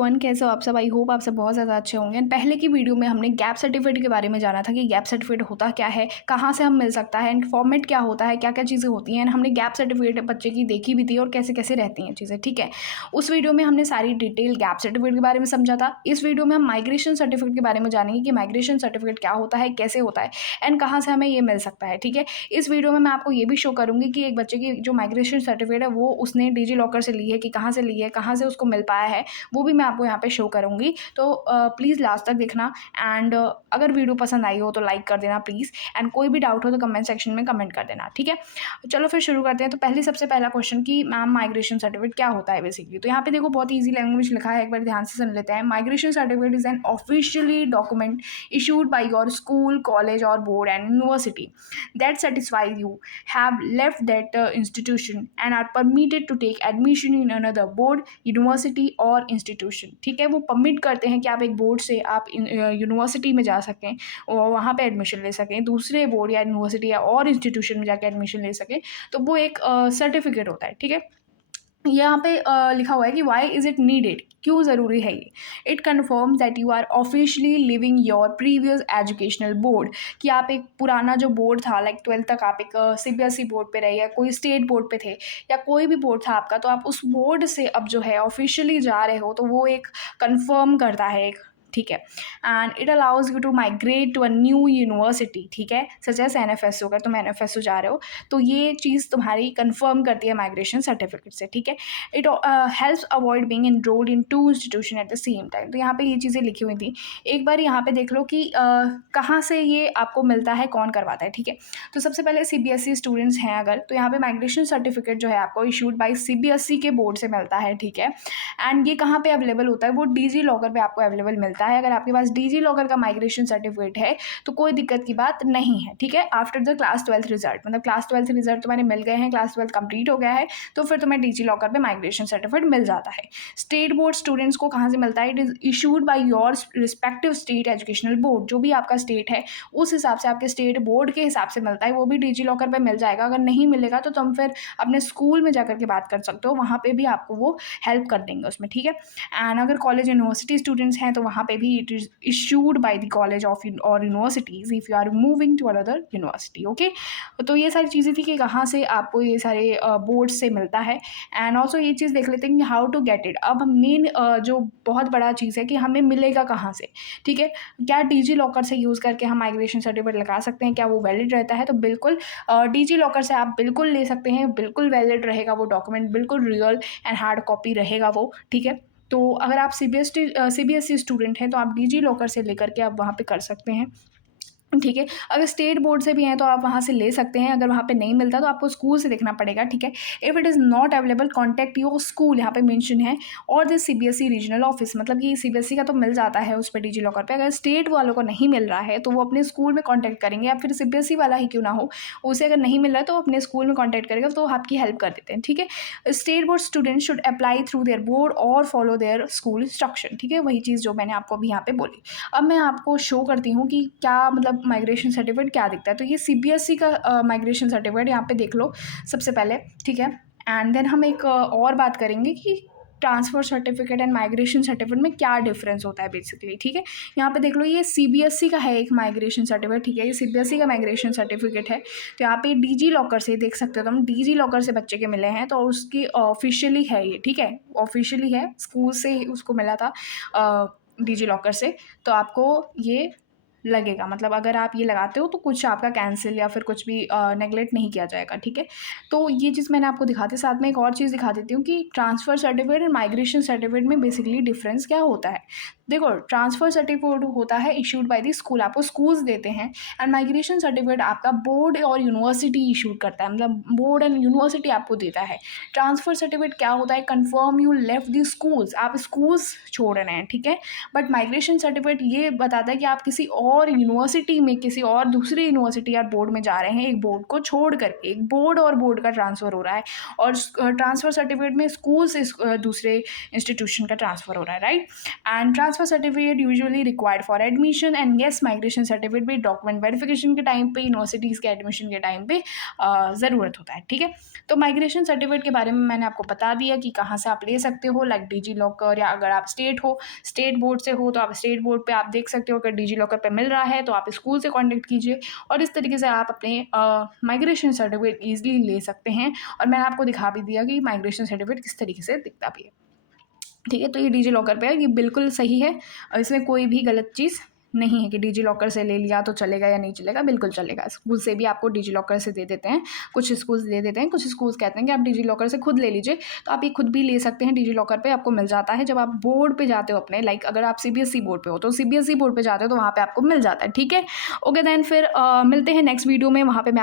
कैसे हो आप सब। आई होप आप सब बहुत ज़्यादा अच्छे होंगे। एंड पहले की वीडियो में हमने गैप सर्टिफिकेट के बारे में जाना था कि गैप सर्टिफिकेट होता क्या है, कहाँ से हम मिल सकता है, एंड फॉर्मेट क्या होता है, क्या क्या चीज़ें होती हैं। एंड हमने गैप सर्टिफिकेट बच्चे की देखी भी थी और कैसे कैसे रहती हैं चीज़ें, ठीक है। उस वीडियो में हमने सारी डिटेल गैप सर्टिफिकेट के बारे में समझा था। इस वीडियो में हम माइग्रेशन सर्टिफिकेट के बारे में जानेंगे कि माइग्रेशन सर्टिफिकेट क्या होता है, कैसे होता है, एंड कहाँ से हमें ये मिल सकता है, ठीक है। इस वीडियो में मैं आपको ये भी शो करूँगी कि एक बच्चे की जो माइग्रेशन सर्टिफिकेट है वो उसने डिजी लॉकर से ली है, कि कहाँ से ली है, कहाँ से उसको मिल पाया है, वो भी मैं आपको यहाँ पे शो करूँगी। तो प्लीज़ लास्ट तक देखना। एंड अगर वीडियो पसंद आई हो तो लाइक कर देना प्लीज़। एंड कोई भी डाउट हो तो कमेंट सेक्शन में कमेंट कर देना, ठीक है। चलो फिर शुरू करते हैं। तो सबसे पहला क्वेश्चन कि मैम माइग्रेशन सर्टिफिकेट क्या होता है बेसिकली। तो यहाँ पे देखो बहुत ईजी लैंग्वेज लिखा है, एक बार ध्यान से सुन लेते हैं। Migration certificate is an officially document issued by your school, college और board and university that satisfies you have left that institution and are permitted to take admission in another board, university और institution, ठीक है। वो permit करते हैं कि आप एक बोर्ड से आप यूनिवर्सिटी में जा सकें और वहाँ पे एडमिशन ले सकें, दूसरे बोर्ड या यूनिवर्सिटी या और इंस्टीट्यूशन में जाके एडमिशन ले सकें। तो वो एक सर्टिफिकेट होता है, ठीक है। यहाँ पे लिखा हुआ है कि वाई इज़ इट नीडेड, क्यों ज़रूरी है ये। It confirms that you are officially leaving your previous educational board, कि आप एक पुराना जो बोर्ड था लाइक 12th तक आप एक सीबीएसई बोर्ड पे रहे या कोई स्टेट बोर्ड पे थे या कोई भी बोर्ड था आपका, तो आप उस बोर्ड से अब जो है ऑफिशियली जा रहे हो, तो वो एक कन्फर्म करता है एक, ठीक है। And it allows you to migrate to a new university, ठीक है, सच एस NFSU, अगर तुम NFSU जा रहे हो तो ये चीज़ तुम्हारी कंफर्म करती है माइग्रेशन सर्टिफिकेट से, ठीक है। It helps avoid being enrolled in two institution at the same time. तो यहाँ पे ये चीज़ें लिखी हुई थी। एक बार यहाँ पे देख लो कि कहाँ से ये आपको मिलता है, कौन करवाता है, ठीक है। तो सबसे पहले CBSE स्टूडेंट्स हैं अगर, तो यहाँ पे माइग्रेशन सर्टिफिकेट जो है आपको इशूड बाई CBSE के बोर्ड से मिलता है, ठीक है। एंड ये कहाँ पे अवेलेबल होता है, वो डिजी लॉकर पे आपको अवेलेबल मिलता है। अगर आपके पास डिजी लॉकर का माइग्रेशन सर्टिफिकेट है तो कोई दिक्कत की बात नहीं है, ठीक है। After the class 12th result, मतलब क्लास 12th रिजल्ट तुम्हारे मिल गए हैं, क्लास 12th कंप्लीट हो गया है, तो फिर तुम्हें डिजी लॉकर पे माइग्रेशन सर्टिफिकेट मिल जाता है। स्टेट बोर्ड स्टूडेंट्स को कहाँ से मिलता है, it is issued by your respective state educational board, जो भी आपका स्टेट है उस हिसाब से आपके स्टेट बोर्ड के हिसाब से मिलता है, वो भी डिजी लॉकर पे मिल जाएगा। अगर नहीं मिलेगा तो तुम फिर अपने स्कूल में जाकर के बात कर सकते हो, वहाँ पे भी आपको वो हेल्प कर देंगे उसमें, ठीक है। एंड अगर कॉलेज यूनिवर्सिटी स्टूडेंट्स हैं तो वहाँ पे भी it is issued by the college of और universities if you are moving to another university, okay. तो ये सारी चीज़ें थी कि कहाँ से आपको ये सारे बोर्ड से मिलता है। एंड ऑल्सो ये चीज़ देख लेते हैं कि हाउ टू गेट इट। अब मेन जो बहुत बड़ा चीज़ है कि हमें मिलेगा कहाँ से, ठीक है। क्या डिजी लॉकर से यूज़ करके हम माइग्रेशन सर्टिफिकेट लगा सकते हैं, क्या वो वैलिड रहता है। तो बिल्कुल डिजी लॉकर से आप बिल्कुल ले सकते हैं, बिल्कुल वैलिड रहेगा वो डॉक्यूमेंट, बिल्कुल रियल एंड हार्ड कॉपी रहेगा वो, ठीक है। तो अगर आप CBSE स्टूडेंट हैं तो आप डिजी लॉकर से लेकर के आप वहाँ पे कर सकते हैं, ठीक है। अगर स्टेट बोर्ड से भी हैं तो आप वहाँ से ले सकते हैं। अगर वहाँ पे नहीं मिलता तो आपको स्कूल से देखना पड़ेगा, ठीक है। If it is not available contact your school, यहाँ पे मेंशन है, और दिस CBSE रीजनल ऑफिस, मतलब कि CBSE का तो मिल जाता है उस पर डिजी लॉकर पे। अगर स्टेट वालों को नहीं मिल रहा है तो वो अपने स्कूल में कॉन्टैक्ट करेंगे, या फिर CBSE वाला ही क्यों ना हो, उसे अगर नहीं मिल रहा है तो अपने स्कूल में कॉन्टैक्ट करेगा, तो आपकी हेल्प कर देते हैं, ठीक है। State board student should apply through their board और फॉलो देयर स्कूल इंस्ट्रक्शन, ठीक है। वही चीज़ जो मैंने आपको अभी यहाँ पे बोली। अब मैं आपको शो करती हूँ कि क्या मतलब माइग्रेशन सर्टिफिकेट क्या दिखता है। तो ये CBSE का माइग्रेशन सर्टिफिकेट यहाँ पे देख लो सबसे पहले, ठीक है। एंड देन हम एक और बात करेंगे कि transfer certificate and migration certificate में क्या डिफरेंस होता है बेसिकली, ठीक है। यहाँ पे देख लो ये CBSE का है एक माइग्रेशन सर्टिफिकेट, ठीक है। ये CBSE का माइग्रेशन सर्टिफिकेट है। तो यहाँ पे डिजी लॉकर से देख सकते हो तुम, डिजी लॉकर से बच्चे के मिले हैं तो उसकी ऑफिशियली है ये, ठीक है, ऑफिशियली है, स्कूल से उसको मिला था डिजी लॉकर से। तो आपको ये लगेगा, मतलब अगर आप ये लगाते हो तो कुछ आपका कैंसिल या फिर कुछ भी नेगलेक्ट नहीं किया जाएगा, ठीक है। तो ये चीज़ मैंने आपको दिखाती, साथ में एक और चीज़ दिखा देती हूँ कि ट्रांसफ़र सर्टिफिकेट और माइग्रेशन सर्टिफिकेट में बेसिकली डिफरेंस क्या होता है। देखो ट्रांसफ़र सर्टिफिकेट होता है इशूड बाय द स्कूल, आपको स्कूल्स देते हैं। एंड माइग्रेशन सर्टिफिकेट आपका बोर्ड और यूनिवर्सिटी इशूड करता है, मतलब बोर्ड एंड यूनिवर्सिटी आपको देता है। ट्रांसफ़र सर्टिफिकेट क्या होता है, confirm you left the schools, आप स्कूल्स छोड़ रहे हैं, ठीक है। बट माइग्रेशन सर्टिफिकेट ये बताता है कि आप किसी और यूनिवर्सिटी में, किसी और दूसरी यूनिवर्सिटी या बोर्ड में जा रहे हैं, एक बोर्ड को छोड़ करके। एक बोर्ड और बोर्ड का ट्रांसफ़र हो रहा है, और ट्रांसफ़र सर्टिफिकेट में स्कूल से दूसरे इंस्टीट्यूशन का ट्रांसफ़र हो रहा है, right. And transfer transfer certificate usually required for admission and yes migration certificate भी डॉक्यूमेंट वेरिफिकेशन के टाइम पे यूनिवर्सिटीज़ के एडमिशन के टाइम पे ज़रूरत होता है। ठीक है, तो माइग्रेशन सर्टिफिकेट के बारे में मैंने आपको बता दिया कि कहाँ से आप ले सकते हो, लाइक डिजी लॉकर, या अगर आप स्टेट बोर्ड से हो तो आप स्टेट बोर्ड पे आप देख सकते हो, अगर डिजी लॉकर पे मिल रहा है तो आप स्कूल से कॉन्टेक्ट कीजिए और इस तरीके से आप अपने माइग्रेशन सर्टिफिकेट ईजिली ले सकते हैं। और मैंने आपको दिखा भी दिया कि माइग्रेशन सर्टिफिकेट किस तरीके से दिखता भी है। ठीक है, तो ये डिजी लॉकर पे है, ये बिल्कुल सही है और इसमें कोई भी गलत चीज़ नहीं है कि डिजी लॉकर से ले लिया तो चलेगा या नहीं चलेगा, बिल्कुल चलेगा। स्कूल से भी आपको डिजी लॉकर से दे देते हैं, कुछ स्कूल्स दे देते हैं, कुछ स्कूल्स कहते हैं कि आप डिजी लॉकर से खुद ले लीजिए, तो आप ये खुद भी ले सकते हैं। डिजी लॉकर पे आपको मिल जाता है जब आप बोर्ड पे जाते हो अपने, लाइक अगर आप सीबीएसई बोर्ड पे हो तो सीबीएसई बोर्ड पे जाते हो तो वहाँ पे आपको मिल जाता है। ठीक है, ओके देन फिर मिलते हैं नेक्स्ट वीडियो में, वहाँ पे मैं